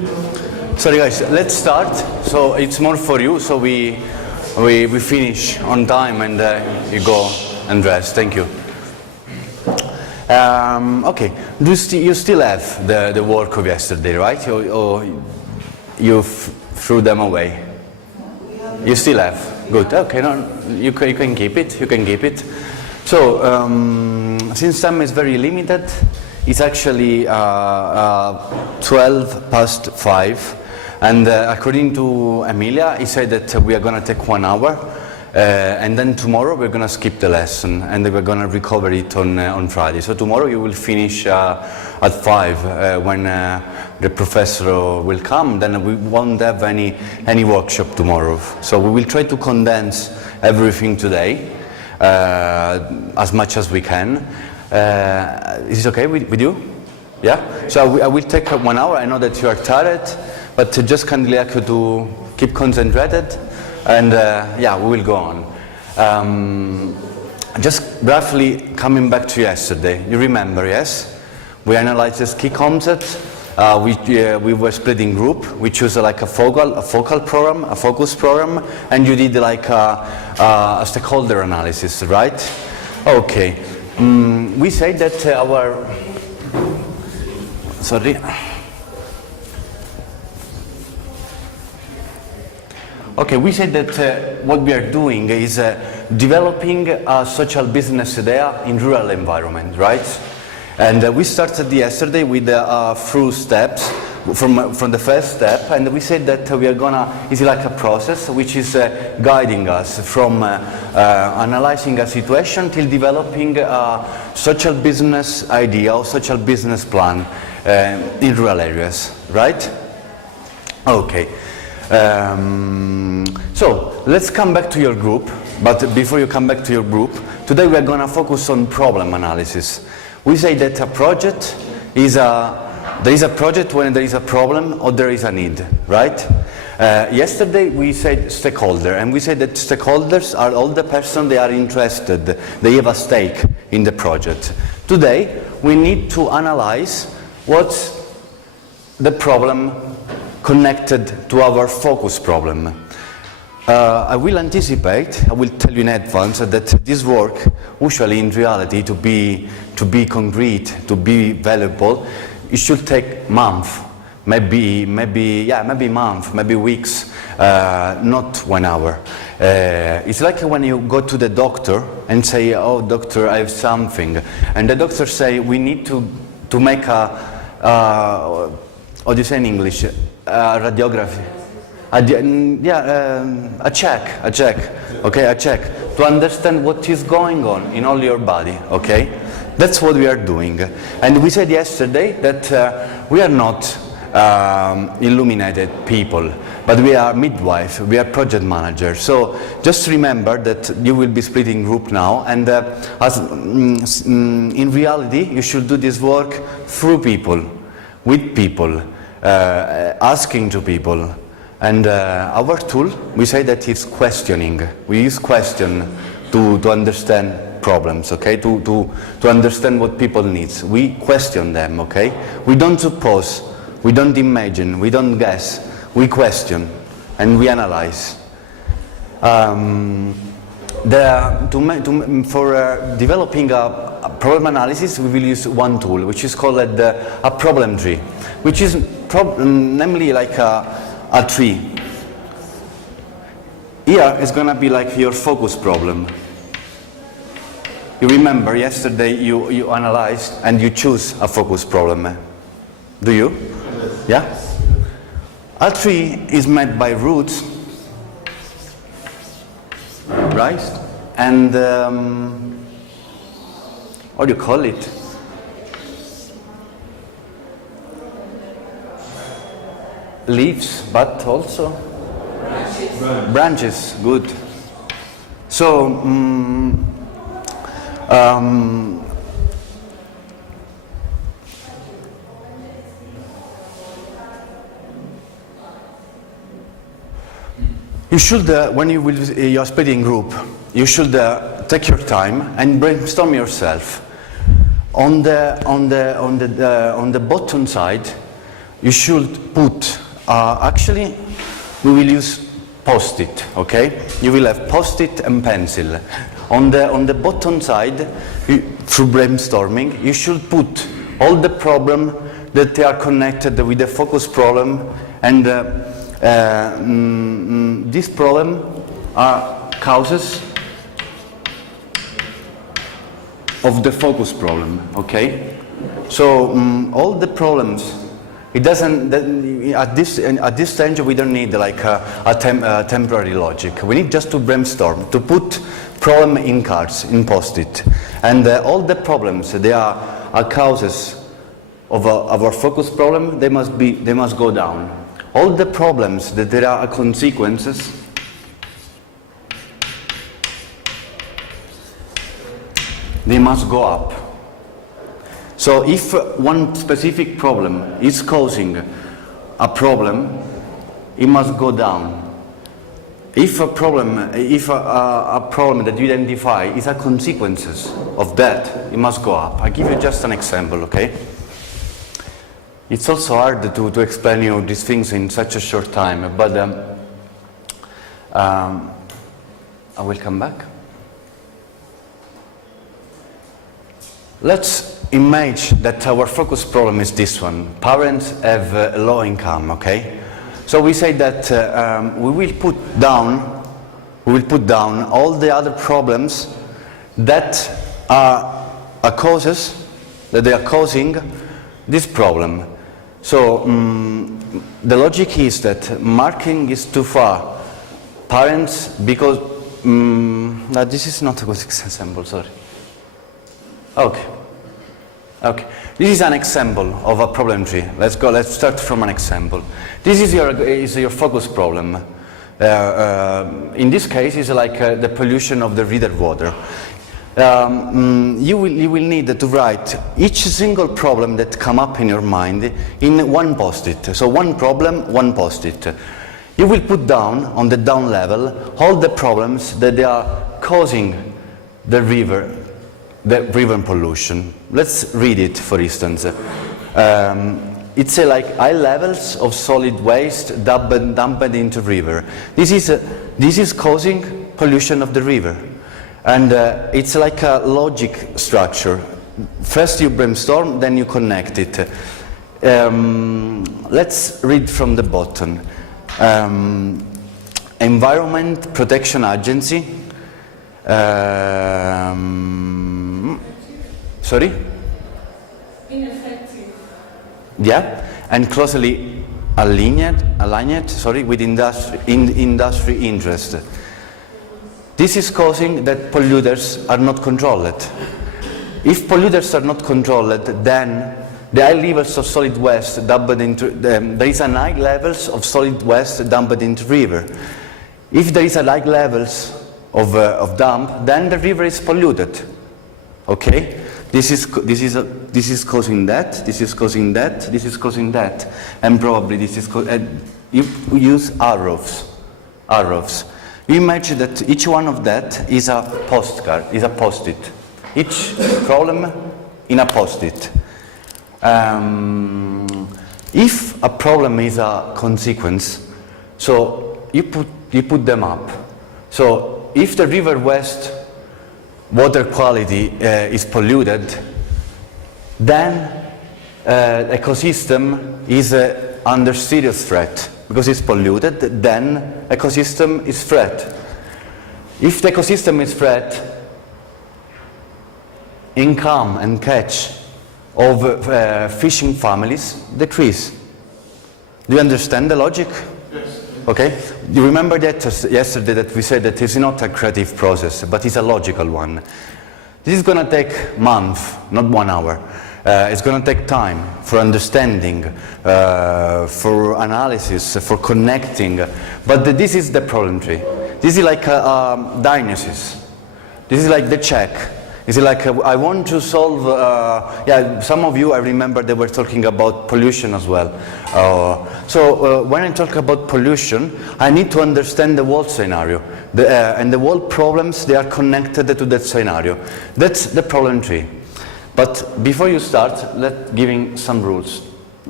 Sorry guys, let's start. So it's more for you, so we finish on time and you go and rest. Thank you. Okay, you still have the work of yesterday, right? Or you threw them away? You still have? Good, okay, no, you can keep it, you can keep it. So, since time is very limited, it's actually 5:12, and according to Emilia, he said that we are going to take 1 hour, and then tomorrow we're going to skip the lesson, and we're going to recover it on Friday. So tomorrow you will finish at 5 when the professor will come. Then we won't have any workshop tomorrow. So we will try to condense everything today as much as we can. Is it okay with you? Yeah? So I will take 1 hour. I know that you are tired, but just kindly ask you to keep concentrated, and yeah, we will go on. Just briefly coming back to yesterday, you remember, yes? We analyzed this key concepts. We were split in group. We chose like a focal program, a focus program, and you did like a stakeholder analysis, right? Okay. We say that Okay, we said that what we are doing is developing a social business idea in rural environment, right? And we started yesterday with through steps from the first step, and we said that we are gonna, it's like a process which is guiding us from analyzing a situation till developing a social business idea or social business plan in rural areas, right? Okay. So let's come back to your group, but before you come back to your group, today we are going to focus on problem analysis. We say that a project is there is a project when there is a problem or there is a need, right? Yesterday we said stakeholder, and we said that stakeholders are all the person they are interested, they have a stake in the project. Today we need to analyze what's the problem connected to our focus problem. I will anticipate, I will tell you in advance that this work, usually in reality, to be concrete, to be valuable, it should take months, maybe months, maybe weeks, not 1 hour. It's like when you go to the doctor and say, "Oh, doctor, I have something," and the doctor say, "We need to make a what do you say in English? Radiography. A check, okay, a check, to understand what is going on in all your body, okay? That's what we are doing. And we said yesterday that we are not illuminated people, but we are midwife, we are project managers. So just remember that you will be split in group now, and in reality, you should do this work through people, with people, asking to people. And our tool, we say that it's questioning. We use question to understand problems, okay? To understand what people need. We question them, okay? We don't suppose, we don't imagine, we don't guess. We question and we analyze. For developing a problem analysis, we will use one tool, which is called a problem tree, which is namely like a tree. Here is going to be like your focus problem. You remember yesterday you analyzed and you choose a focus problem. Do you? Yeah? A tree is made by roots, right? And what do you call it? Leaves, but also branches. Good. So you should, when you're splitting group, you should take your time and brainstorm yourself. On the bottom side, you should put, actually, we will use post-it, okay? You will have post-it and pencil. On the bottom side, through brainstorming, you should put all the problems that they are connected with the focus problem, and this problem are causes of the focus problem, okay? So all the problems, it doesn't, at this stage we don't need like a temporary logic. We need just to brainstorm, to put problem in cards, in post-it. And all the problems, they are causes of our focus problem, they must go down. All the problems that there are consequences, they must go up. So if one specific problem is causing a problem, it must go down. If a problem that you identify is a consequences of that, it must go up. I give you just an example, okay? It's also hard to explain you these things in such a short time, but I will come back. Let's imagine that our focus problem is this one. Parents have low income, okay? So we say that we will put down all the other problems that are causes, that they are causing this problem. So the logic is that marking is too far. Parents, because no, this is not a good example, sorry. Okay. This is an example of a problem tree. Let's start from an example. This is your focus problem. In this case, it's like the pollution of the river water. You will need to write each single problem that come up in your mind in one post-it. So one problem, one post-it. You will put down, on the down level, all the problems that they are causing the river pollution. Let's read it, for instance. It's like high levels of solid waste dumped into river. This is causing pollution of the river. And it's like a logic structure. First you brainstorm, then you connect it. Let's read from the bottom. Environment Protection Agency. Sorry? Ineffective. Yeah, and closely aligned with industry interest. This is causing that polluters are not controlled. If polluters are not controlled, then the high levels of solid waste dumped into there is a high levels of solid waste dumped into river. If there is a high levels of dump, then the river is polluted. Okay. This is causing that, this is causing that, this is causing that, and probably this is you use arrows. You imagine that each one of that is a postcard, is a post-it. Each problem in a post-it. If a problem is a consequence, so you put them up. So if the river west water quality is polluted, then ecosystem is under serious threat. Because it's polluted, then ecosystem is threat. If the ecosystem is threat, income and catch of fishing families decrease. Do you understand the logic? Yes. Okay. You remember that yesterday that we said that it's not a creative process, but it's a logical one. This is going to take months, not 1 hour. It's going to take time for understanding, for analysis, for connecting. But this is the problem tree. This is like a diagnosis. This is like the check. It's like I want to solve. Some of you, I remember they were talking about pollution as well. So when I talk about pollution, I need to understand the whole scenario, and the whole problems they are connected to that scenario. That's the problem tree. But before you start, let's giving some rules.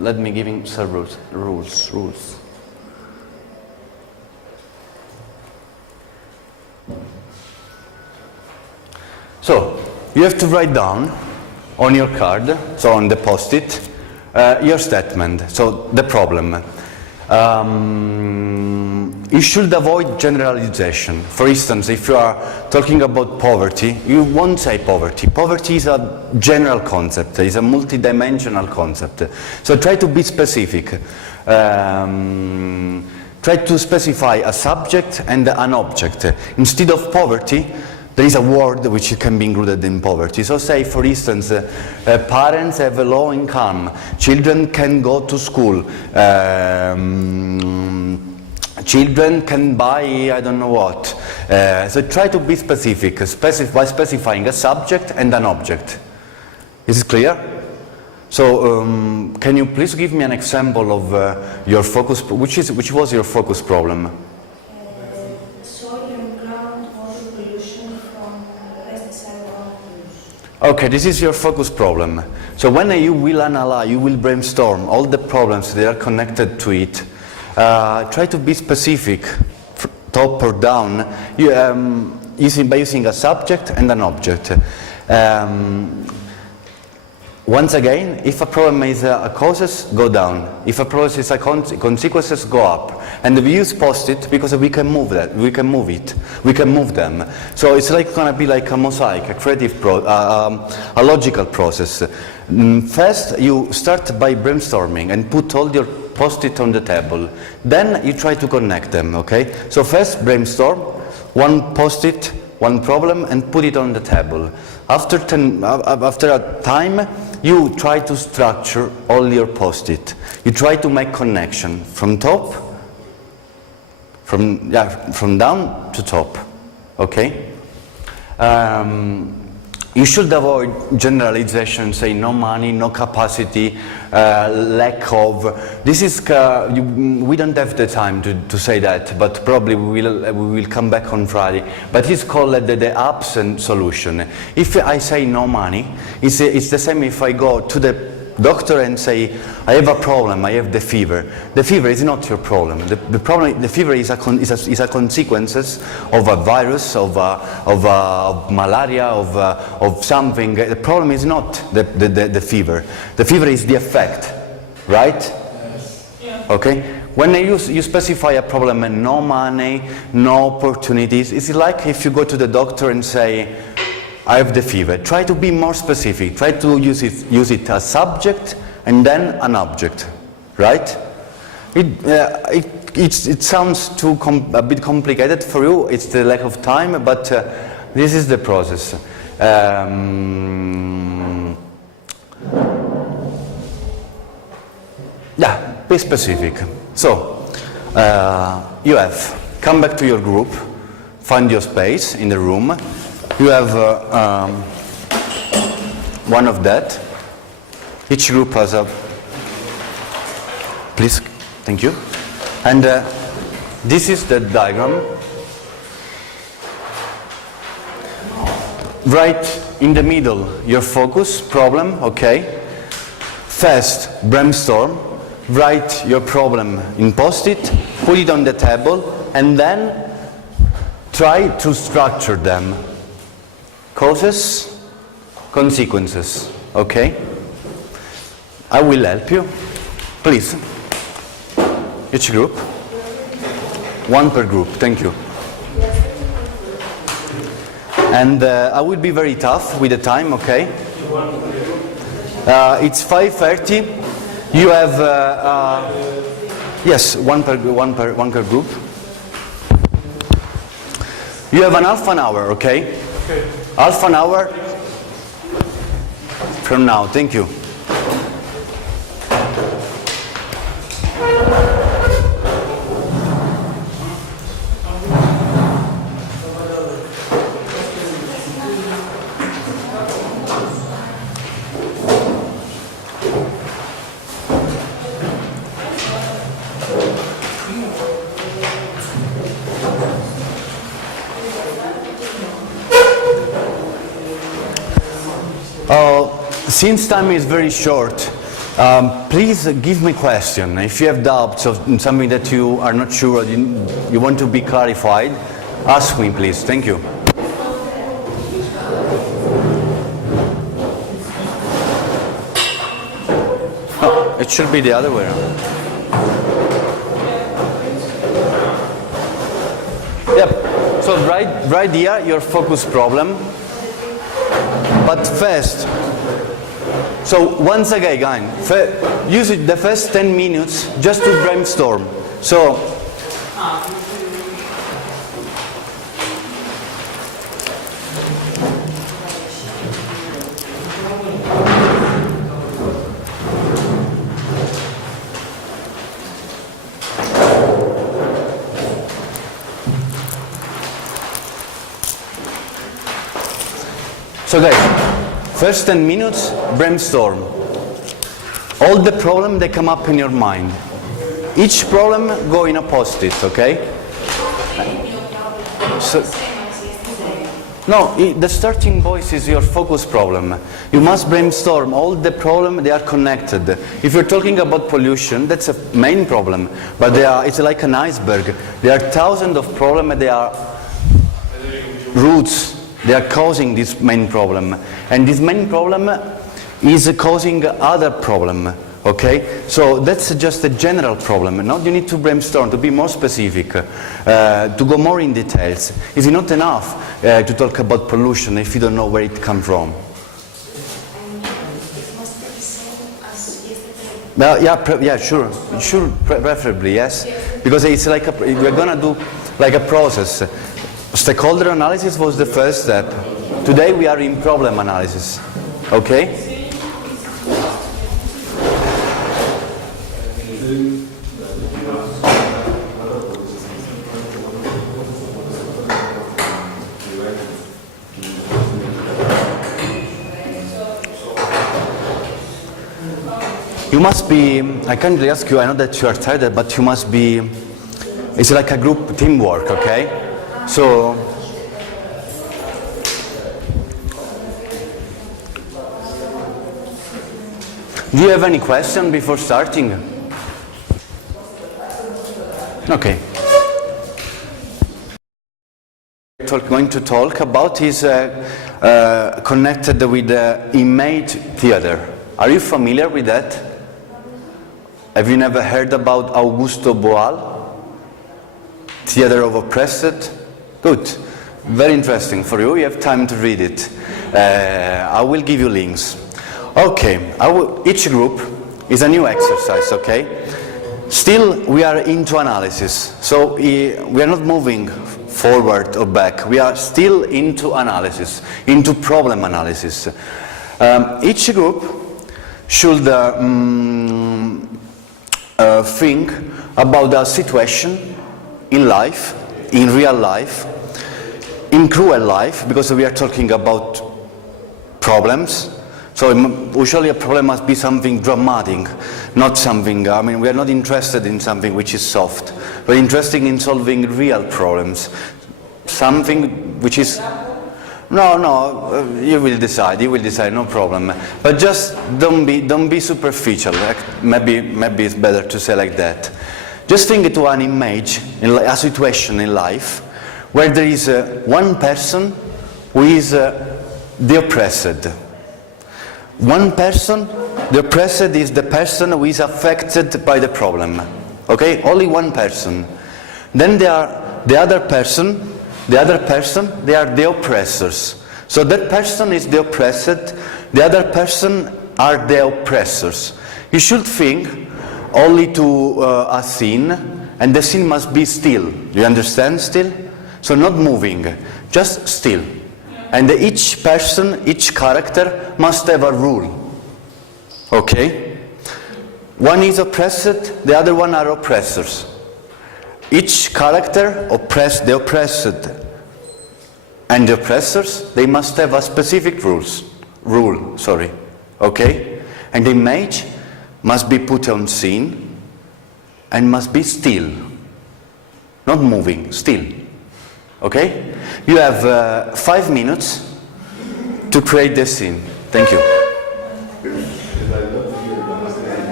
let me give him some rules. So, you have to write down on your card, so on the post-it, your statement, so the problem. You should avoid generalization. For instance, if you are talking about poverty, you won't say poverty. Poverty is a general concept, it's a multidimensional concept. So try to be specific. Try to specify a subject and an object. Instead of poverty, there is a word which can be included in poverty. So say, for instance, parents have a low income, children can go to school, children can buy I don't know what. So try to be specific, by specifying a subject and an object. Is it clear? So can you please give me an example of your focus, which was your focus problem? Okay, this is your focus problem. So when you will analyze, you will brainstorm all the problems that are connected to it. Try to be specific, top or down, by using a subject and an object. Once again, if a problem is a causes, go down. If a problem is a consequences, go up. And we use post-it because we can move that, we can move them. So it's like gonna be like a mosaic, a creative a logical process. First, you start by brainstorming and put all your post-it on the table. Then you try to connect them, okay? So first brainstorm, one post-it, one problem, and put it on the table. After a time, you try to structure all your post-it. You try to make connection from top, from down to top, okay? You should avoid generalization, say no money, no capacity, lack of. This is, we don't have the time to say that, but probably we will come back on Friday. But it's called the absent solution. If I say no money, it's the same if I go to the doctor and say, I have a problem, I have the fever. The fever is not your problem. The fever is a consequences of a virus, of malaria, of something. The problem is not the fever. The fever is the effect, right? Yes. Yeah. Okay. When you specify a problem and no money, no opportunities, it's like if you go to the doctor and say, I have the fever. Try to be more specific. Try to use it as subject and then an object, right? It sounds a bit complicated for you. It's the lack of time, but this is the process. Yeah, be specific. So you have come back to your group, find your space in the room. You have one of that. Each group has a. Please, thank you. And this is the diagram. Right in the middle, your focus problem. Okay. First, brainstorm. Write your problem in post-it. Put it on the table, and then try to structure them. Causes, consequences, okay? I will help you. Please. Each group. One per group, thank you. And I will be very tough with the time, okay? It's 5:30. You have, yes, one per group. You have half an hour, okay? Okay. Half an hour from now. Thank you. Since time is very short, Please give me a question. If you have doubts of something that you are not sure, you want to be clarified, ask me please. Thank you. Oh, it should be the other way around. Yep. So right here, your focus problem. But first, so once again, use the first 10 minutes just to brainstorm. So, guys, first 10 minutes, brainstorm. All the problems that come up in your mind. Each problem go in a post-it, okay? So, no, the starting voice is your focus problem. You must brainstorm all the problems, they are connected. If you're talking about pollution, that's a main problem, but it's like an iceberg. There are thousands of problems, they are roots. They are causing this main problem, and this main problem is causing other problem, okay? So that's just a general problem. Now you need to brainstorm, to be more specific, to go more in details. Is it not enough to talk about pollution if you don't know where it comes from? Yeah, sure, preferably, yes. Because it's like we're gonna do like a process. Stakeholder analysis was the first step. Today we are in problem analysis. Okay? You must be, I kindly ask you, I know that you are tired, but you must be, it's like a group teamwork, okay? So, do you have any question before starting? Okay. Going to talk about is connected with the image theater. Are you familiar with that? Have you never heard about Augusto Boal? Theater of Oppressed? Good. Very interesting for you. You have time to read it. I will give you links. Okay. Each group is a new exercise, okay? Still, we are into analysis. So we are not moving forward or back. We are still into analysis, into problem analysis. Each group should think about a situation in life, in real life, in cruel life, because we are talking about problems. So usually a problem must be something dramatic, not something, we are not interested in something which is soft. We're interested in solving real problems. Something which is, you will decide, no problem. But just don't be superficial, maybe it's better to say like that. Just think to an image, a situation in life, where there is one person who is the oppressed. One person, the oppressed is the person who is affected by the problem. Okay? Only one person. Then there are the other person, they are the oppressors. So that person is the oppressed, the other person are the oppressors. You should think only to a scene, and the scene must be still. Do you understand still? So not moving, just still. And each person, each character must have a rule. Okay? One is oppressed, the other one are oppressors. Each character oppress the oppressed. And the oppressors, they must have a specific rule. Okay? And the image must be put on scene and must be still. Not moving, still. Okay? You have 5 minutes to create the scene. Thank you.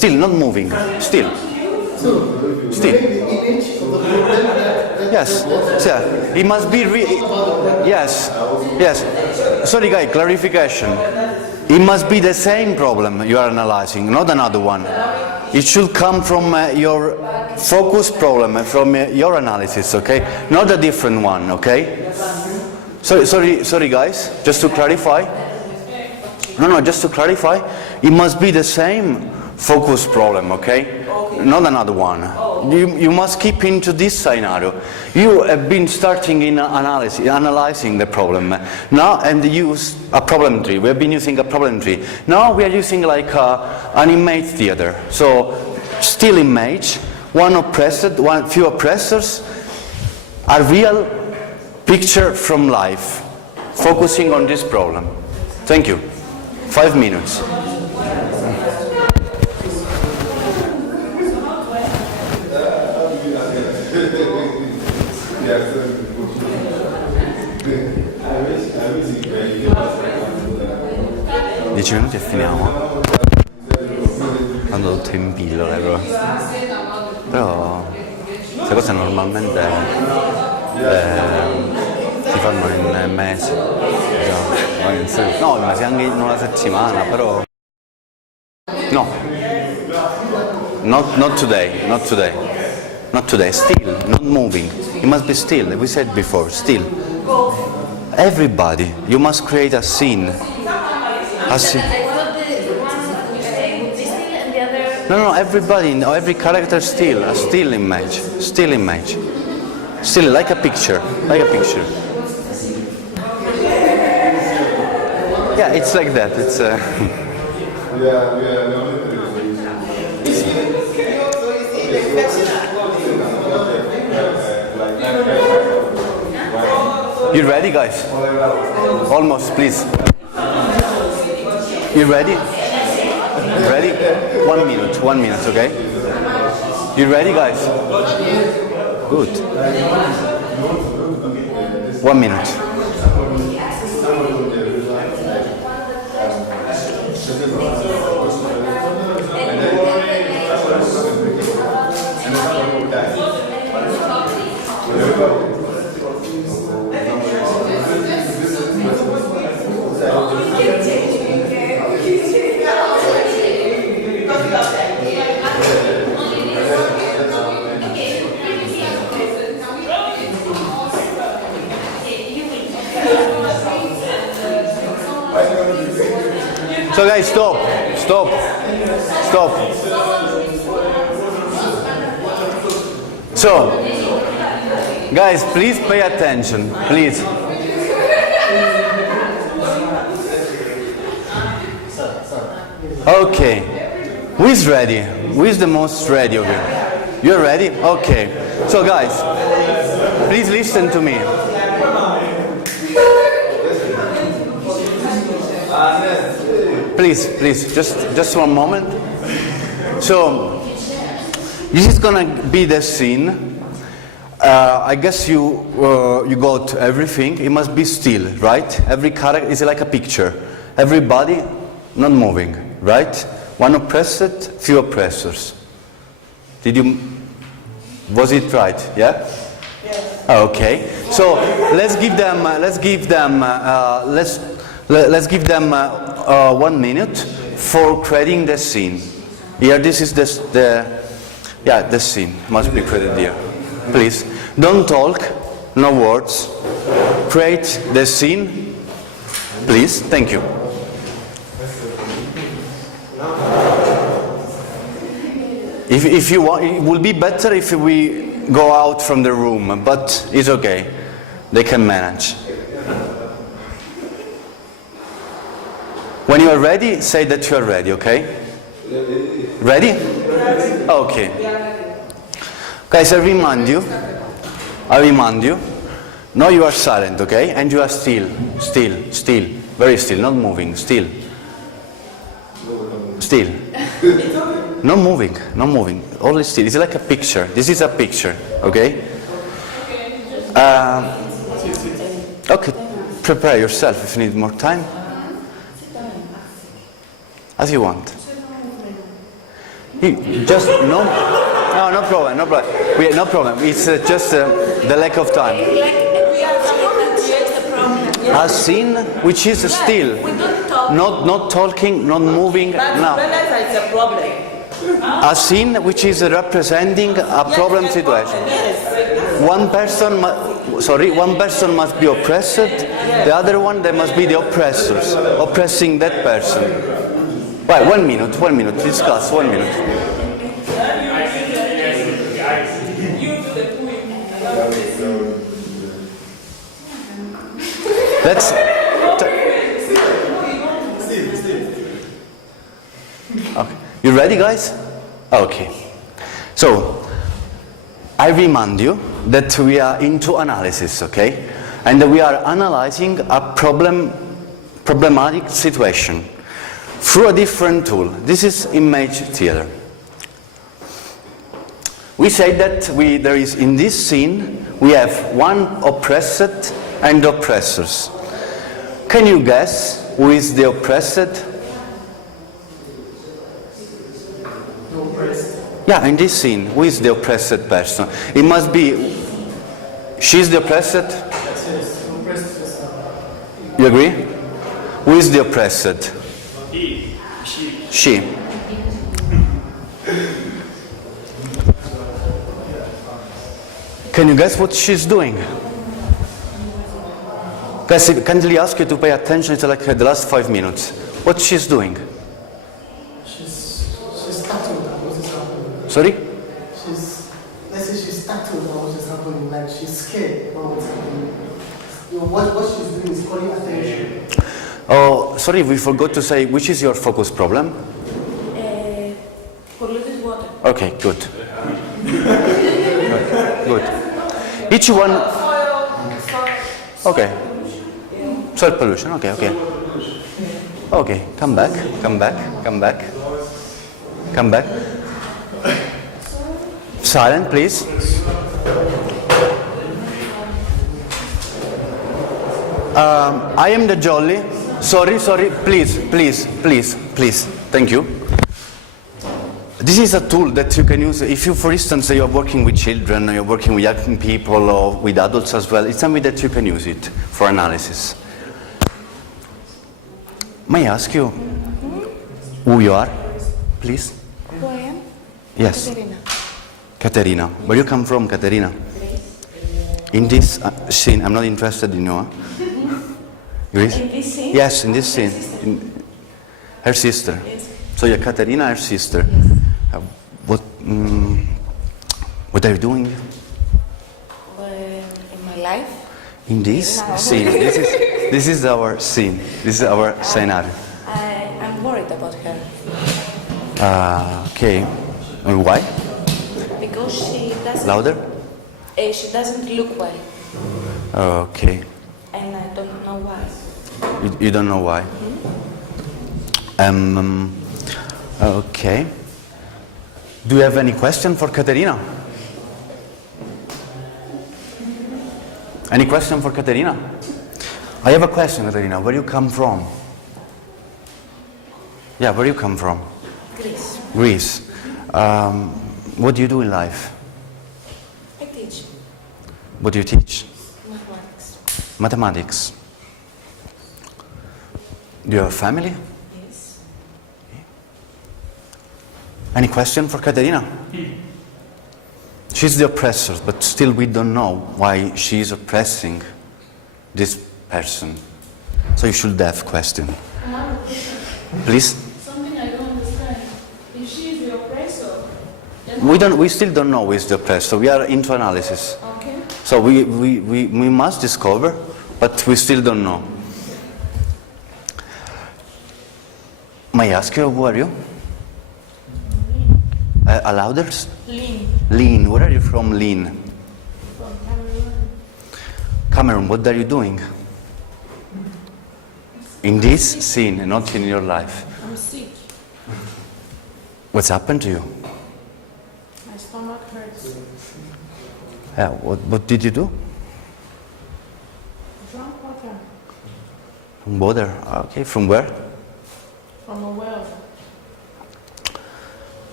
still, not moving, still. Still. Yes, yeah. It must be yes, yes. Sorry guys, clarification. It must be the same problem you are analyzing, not another one. It should come from your focus problem, from your analysis, okay? Not a different one, okay? Sorry guys, just to clarify. No, just to clarify, it must be the same focus problem, okay? Not another one. You must keep into this scenario. You have been starting in analyzing the problem now, and use a problem tree. We have been using a problem tree. Now we are using like an image theater. So still image, one oppressed, few oppressors, a real picture from life, focusing on this problem. Thank you. 5 minutes. Dieci minuti e finiamo. Andando tutto in pillole però queste cose normalmente si fanno in mesi, no, in mesi, anche in una settimana, però no, not today, still, not moving. It must be still, we said before, still. Everybody, you must create a scene. No, everybody, no, every character still, a still image, still like a picture. Yeah, it's like that. It's. You ready, guys? Almost, please. You ready? Ready? 1 minute, okay? You ready, guys? Good. 1 minute. So guys, stop. So, guys, please pay attention, please. Okay, who is ready? Who is the most ready of you? You're ready? Okay. So guys, please listen to me. Please, just 1 moment. So, this is gonna be the scene. I guess you got everything. It must be still, right? Every character is like a picture. Everybody not moving, right? One oppressed, few oppressors. Was it right? Yeah? Yes. Okay. So let's give them 1 minute for creating the scene. Here, this is the scene must be created here. Please, don't talk, no words. Create the scene, please. Thank you. If you want, it will be better if we go out from the room, but it's okay. They can manage. When you are ready, say that you are ready, okay? Ready? Okay. Guys, I remind you, now you are silent, okay? And you are still, very still, not moving, still. Not moving, only still. It's like a picture. This is a picture, okay? Okay, prepare yourself if you need more time. As you want. Just no problem, no problem. No problem. It's just the lack of time. A scene which is still not talking, not moving. No. It's a problem. A scene which is representing a problem situation. One person must be oppressed. The other one, there must be the oppressors oppressing that person. Right, 1 minute. Discuss 1 minute. Let's. Okay. You ready, guys? Okay. So, I remind you that we are into analysis, okay? And we are analyzing a problematic situation through a different tool. This is image theater. We say that there is, in this scene, we have one oppressed and oppressors. Can you guess who is the oppressed? Yeah, in this scene, who is the oppressed person? It must be, she's the oppressed? You agree? Who is the oppressed? She. Can you guess what she's doing? Guys, I kindly ask you to pay attention to like the last 5 minutes. What she's doing? She's startled at what is happening. Sorry? Let's say she's startled at what is happening, like she's scared about what's happening. What she's doing is calling attention. Oh, sorry, we forgot to say, which is your focus problem? Polluted water. Okay, good. Good. Each one. Okay. Soil pollution. Okay. Okay. Come back. Silent, please. I am the jolly. Sorry. Please. Thank you. This is a tool that you can use if you, for instance, you're working with children, or you're working with young people, or with adults as well. It's something that you can use it for analysis. May I ask you who you are, please? Who I am? Yes. Caterina. Caterina. Where you come from, Caterina? In this scene, I'm not interested in you. Huh? Greece? In this scene? Yes, in this scene. Her sister. Yes. So you're Caterina, her sister. Yes. What are you doing In my life, in this Now. scene? This is our scene. This is our scenario. I'm worried about her Okay. And why? because she doesn't. Louder? She doesn't look well, Okay. and I don't know why. You don't know why? Okay. Do you have any question for Caterina? Any question for Caterina? I have a question, Caterina. Where you come from? Yeah, where you come from? Greece. Greece. What do you do in life? I teach What do you teach? mathematics. Mathematics. Do you have a family? Yes. Any question for Caterina? She's the oppressor, but still we don't know why she is oppressing this person. So you should have question. Please? Something I don't understand. If she is the oppressor, then We still don't know who is the oppressor. We are into analysis. okay. So we must discover, but we still don't know. May I ask you, who are you? Louder? Lean Lean. Where are you from, Lean? from Cameroon. Cameroon, what are you doing? In this scene, not in your life. I'm sick. What's happened to you? My stomach hurts. What did you do? Drunk water From water. Okay, from where? from a well.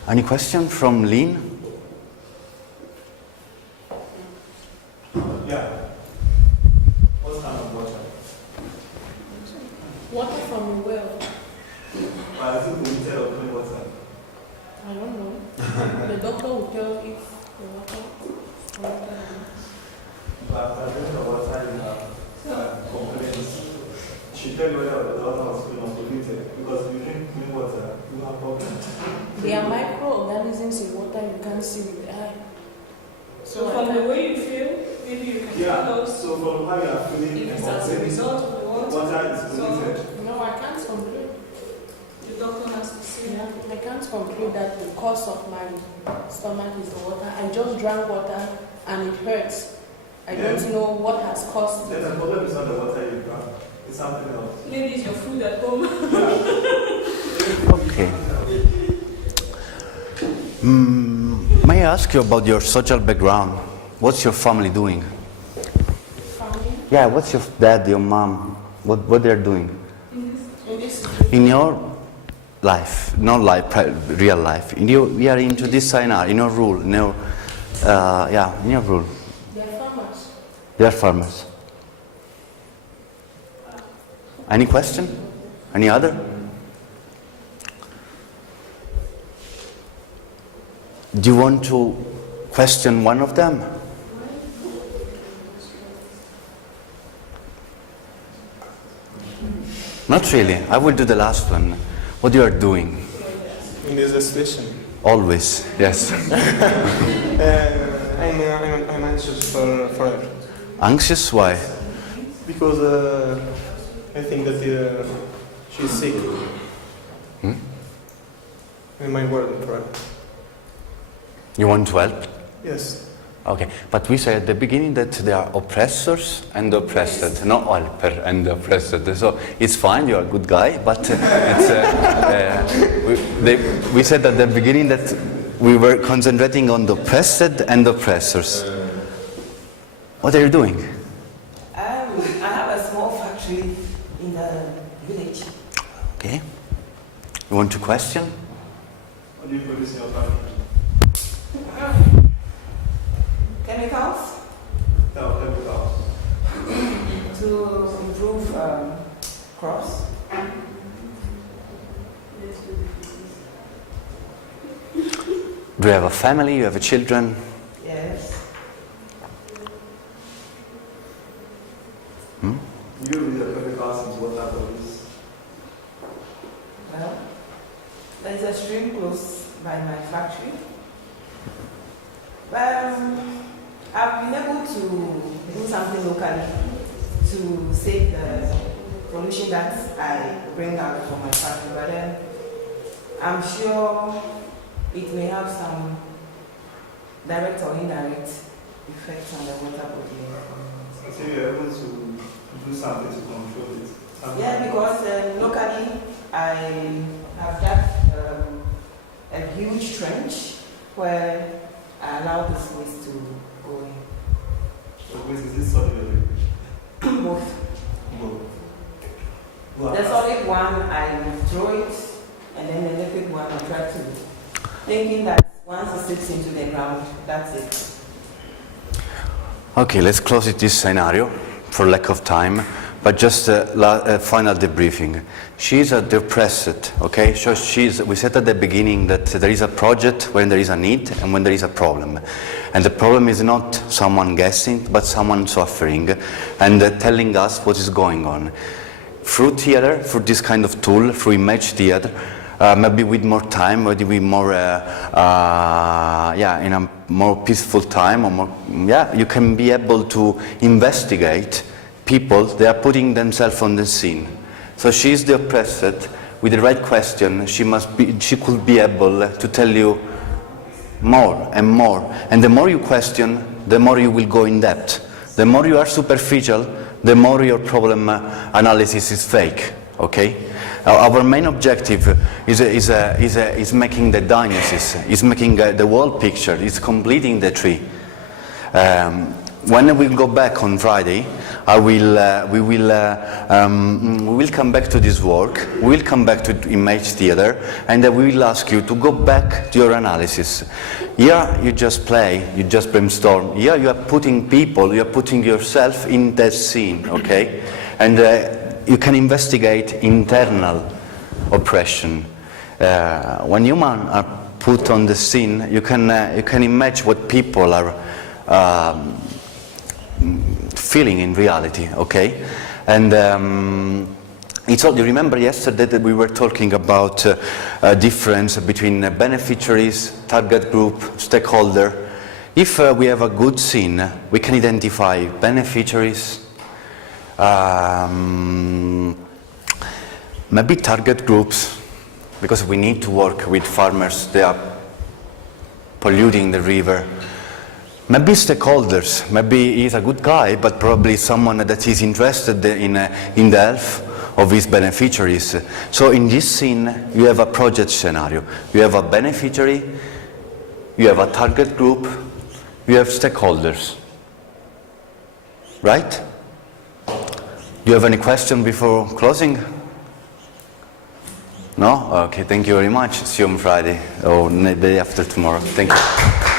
Any question from Lynn? Yeah. What kind of water? Water from a well. I think we tell of clean water. I don't know. The doctor will tell if the water. But I think the water you have complaints. She tell you whether the water was clean or polluted. Because if you drink clean water, you have problems. There are microorganisms in water you can't see with the eye. So from the way you feel, maybe you can Yeah, tell us so from how you are feeling if and it's as a complaining, result of the water. water is polluted. No, I can't conclude. The doctor has to say Yeah, I can't conclude that the cause of my stomach is the water. I just drank water and it hurts. I don't know what has caused Then it. the problem is not the water you drank. It's something else. maybe it's your food at home. Okay. May I ask you about your social background? What's your family doing? Family Yeah, what's your dad, your mom? What they're doing? in this In your life, not life, real life. We are into this scenario, in your rule, in your, in your rule. they are farmers. They are farmers. Any question? Any other? Do you want to question one of them? Not really. I will do the last one. What you are doing? In this station. Always, yes. I'm anxious for her Anxious? Why? because I think that she's sick. In my word for her. You want to help? Yes. Okay, but we said at the beginning that there are oppressors and oppressed, not helper and oppressed. So it's fine, you're a good guy, but we said at the beginning that we were concentrating on the oppressed and oppressors. What are you doing? I have a small factory in the village. Okay. You want to question? What do you produce in your family? Chemicals No, chemicals. to improve crops. Do you have a family? You have children? Yes. You use the chemicals into water bodies. Well, there is a stream close by my factory. I've been able to do something locally to save the pollution that I bring out from my factory, but then I'm sure it may have some direct or indirect effects on the water body. So you're able to do something to control it. Something. Yeah, because locally I have dug a huge trench where I allow this waste to go in. So is this solid or liquid? Both. Both. The solid one, I throw it, and then the liquid one, I try to, thinking that once it sits into the ground, that's it. Okay, let's close it this scenario for lack of time, but just a final debriefing. She's a depressed, okay? So we said at the beginning that there is a project when there is a need and when there is a problem. And the problem is not someone guessing, but someone suffering and telling us what is going on. Through theater, through this kind of tool, through image theater, maybe with more time, maybe with more, in a more peaceful time, or more, you can be able to investigate people. They are putting themselves on the scene. So she's the oppressed. With the right question, she could be able to tell you more and more. And the more you question, the more you will go in depth. The more you are superficial, the more your problem analysis is fake. Okay? Our main objective is making the diagnosis, is making the whole picture, is completing the tree. When we go back on Friday, we will come back to this work, we will come back to image theater, and we will ask you to go back to your analysis. Here you just play, you just brainstorm. Here you are putting people, you are putting yourself in that scene, okay? And you can investigate internal oppression. When humans are put on the scene, you can imagine what people are feeling in reality, okay? And you remember yesterday that we were talking about a difference between beneficiaries, target group, stakeholder. If we have a good scene, we can identify beneficiaries, maybe target groups, because we need to work with farmers. They are polluting the river. Maybe stakeholders. Maybe he's a good guy, but probably someone that is interested in the health of his beneficiaries. So in this scene, you have a project scenario. You have a beneficiary, you have a target group, you have stakeholders. Right? Do you have any question before closing? No? Okay, thank you very much. See you on Friday or the day after tomorrow. Thank you.